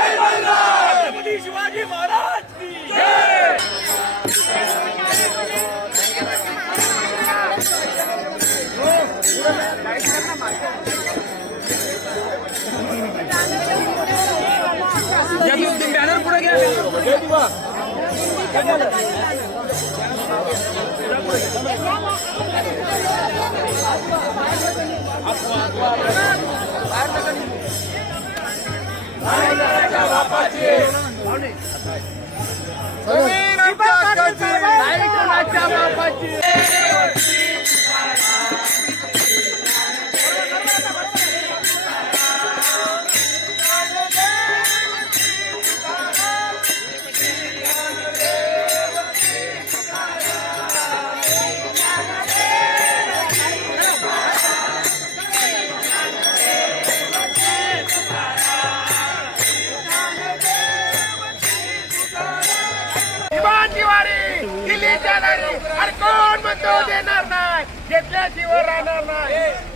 छत्रपती शिवाजी महाराज की जय। बॅनर पुढे घ्या। अरे कोण म्हणतो देणार नाही, घेतल्याशिवाय राहणार नाही।